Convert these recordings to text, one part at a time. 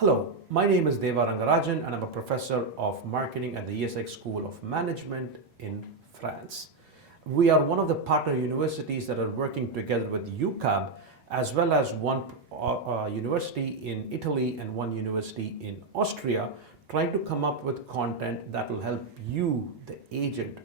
Hello, my name is Deva Rangarajan and I'm a professor of marketing at the ESX School of Management in France. We are one of the partner universities that are working together with UCAB as well as one university in Italy and one university in Austria, trying to come up with content that will help you, the agent,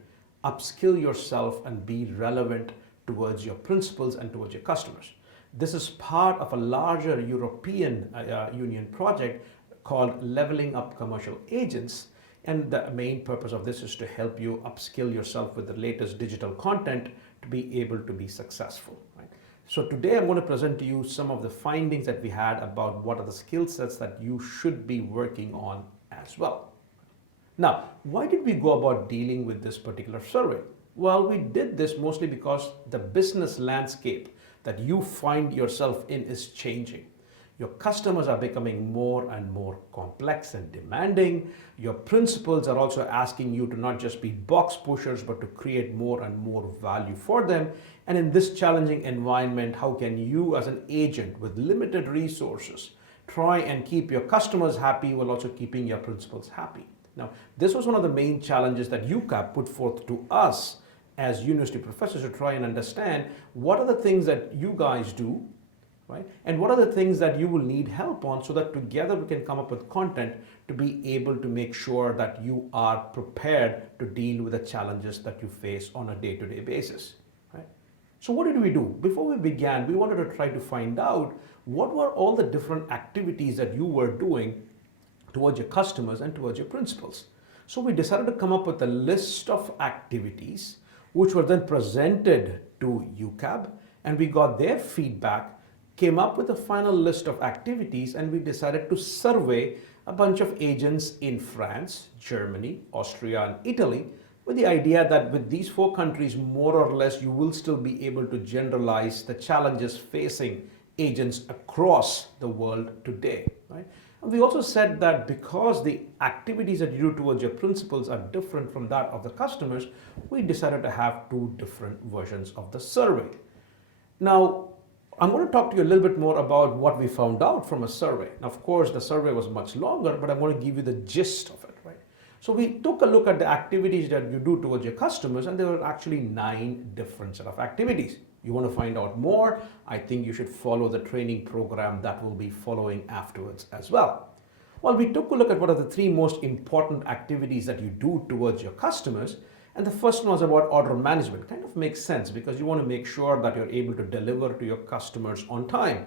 upskill yourself and be relevant towards your principals and towards your customers. This is part of a larger European Union project called Leveling Up Commercial Agents. And the main purpose of this is to help you upskill yourself with the latest digital content to be able to be successful. Right? So today I'm going to present to you some of the findings that we had about what are the skill sets that you should be working on as well. Now, why did we go about dealing with this particular survey? Well, we did this mostly because the business landscape that you find yourself in is changing. Your customers are becoming more and more complex and demanding. Your principals are also asking you to not just be box pushers, but to create more and more value for them. And in this challenging environment, how can you as an agent with limited resources try and keep your customers happy while also keeping your principals happy? Now, this was one of the main challenges that UCAB put forth to us as university professors to try and understand what are the things that you guys do, right? And what are the things that you will need help on so that together we can come up with content to be able to make sure that you are prepared to deal with the challenges that you face on a day-to-day basis, right? So what did we do? Before we began, we wanted to try to find out what were all the different activities that you were doing towards your customers and towards your principals. So we decided to come up with a list of activities which were then presented to UCAB, and we got their feedback, came up with a final list of activities, and we decided to survey a bunch of agents in France, Germany, Austria, and Italy, with the idea that with these four countries, more or less, you will still be able to generalize the challenges facing agents across the world today, right? And we also said that because the activities that you do towards your principals are different from that of the customers, we decided to have two different versions of the survey. Now, I'm going to talk to you a little bit more about what we found out from a survey. Now, of course, the survey was much longer, but I'm going to give you the gist of it, right? So we took a look at the activities that you do towards your customers, and there were actually 9 different set of activities. You want to find out more? I think you should follow the training program that will be following afterwards as well. Well, we took a look at what are the 3 most important activities that you do towards your customers. And the first one was about order management. Kind of makes sense because you want to make sure that you're able to deliver to your customers on time.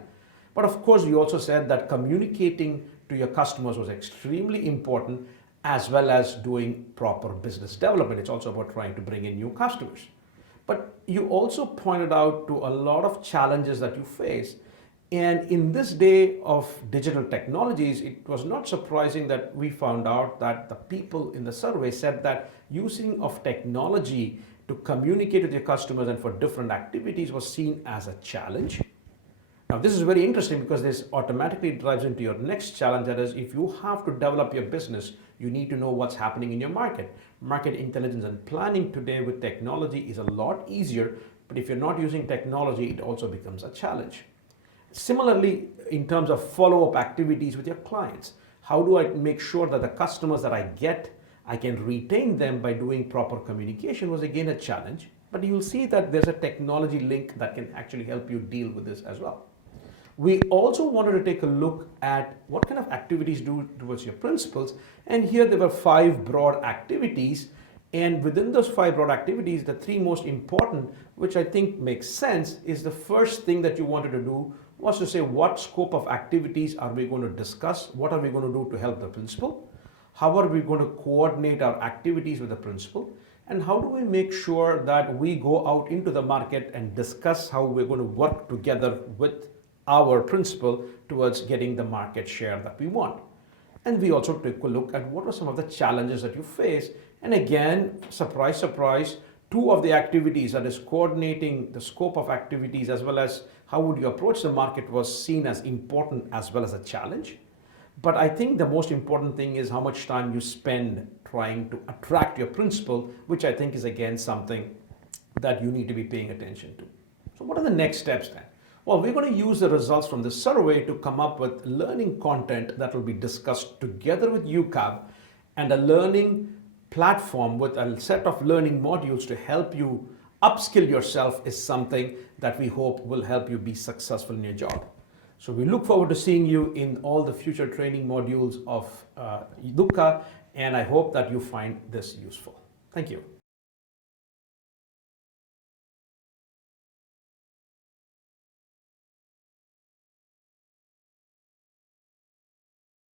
But of course, you also said that communicating to your customers was extremely important, as well as doing proper business development. It's also about trying to bring in new customers. But you also pointed out to a lot of challenges that you face. And in this day of digital technologies, it was not surprising that we found out that the people in the survey said that using of technology to communicate with your customers and for different activities was seen as a challenge. Now, this is very interesting because this automatically drives into your next challenge. That is, if you have to develop your business, you need to know what's happening in your market. Market intelligence and planning today with technology is a lot easier, but if you're not using technology, it also becomes a challenge. Similarly, in terms of follow-up activities with your clients, how do I make sure that the customers that I get, I can retain them by doing proper communication was again a challenge, but you'll see that there's a technology link that can actually help you deal with this as well. We also wanted to take a look at what kind of activities do towards your principals, and here there were 5 broad activities, and within those 5 broad activities, the 3 most important, which I think makes sense, is the first thing that you wanted to do was to say what scope of activities are we going to discuss, what are we going to do to help the principal, how are we going to coordinate our activities with the principal, and how do we make sure that we go out into the market and discuss how we're going to work together with our principal towards getting the market share that we want. And we also took a look at what are some of the challenges that you face. And again, surprise, surprise, 2 of the activities, that is coordinating the scope of activities as well as how would you approach the market, was seen as important as well as a challenge. But I think the most important thing is how much time you spend trying to attract your principal, which I think is again something that you need to be paying attention to. So what are the next steps then? Well, we're going to use the results from the survey to come up with learning content that will be discussed together with UCAB and a learning platform with a set of learning modules to help you upskill yourself is something that we hope will help you be successful in your job. So we look forward to seeing you in all the future training modules of LUCA, and I hope that you find this useful. Thank you.